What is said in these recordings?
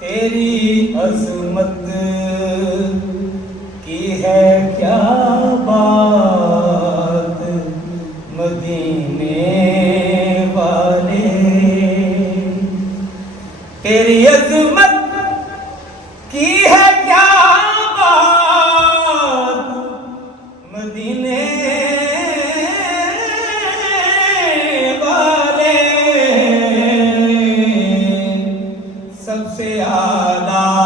تیری عظمت کی ہے کیا بات مدینے والے، تیری عظمت کی ہے کیا بات مدینے والے، سب سے اعلیٰ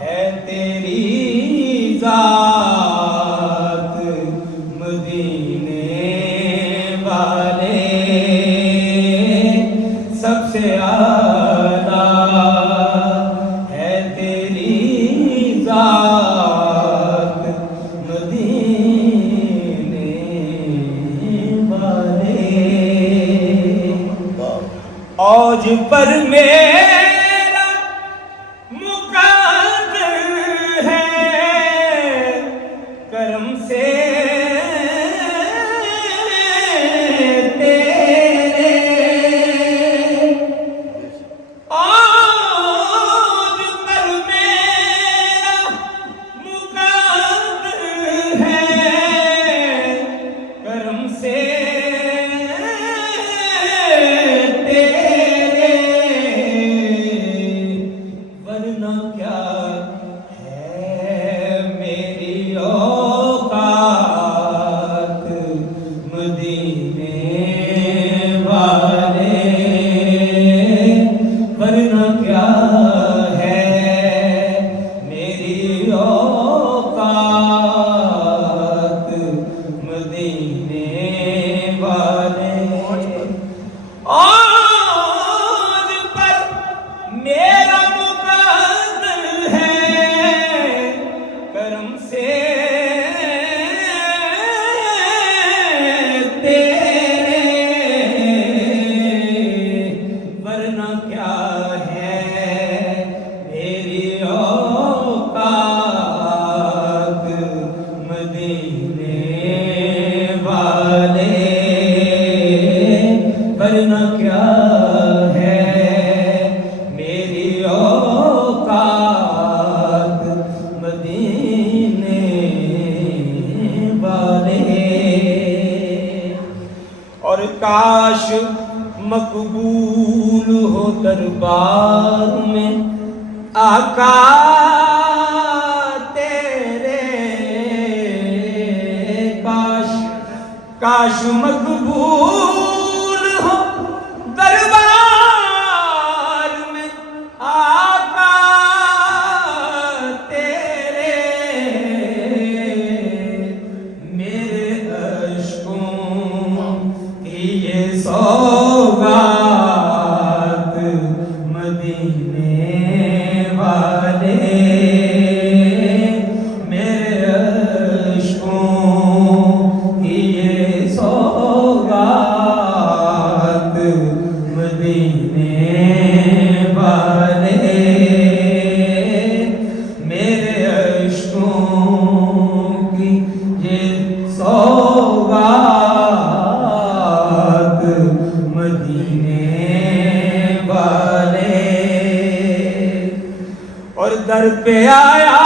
ہے تیری ذات مدینے والے، سب سے اعلیٰ ہے تیری ذات مدینے والے۔ اوج پر میرا مقدر ہے کرم سے تیرے، اوج پر میرا مقدر ہے کرم سے اور کاش مقبول ہو دربار میں آقا تیرے، کاش مقبول ہو دربار میں آقا تیرے، میرے عشقوں کی یہ سوگات مدینے والے، میرے عشقوں کی یہ سوگات مدینے والے، میرے عشقوں کی یہ سوگات مدینے والے۔ اور در پہ آیا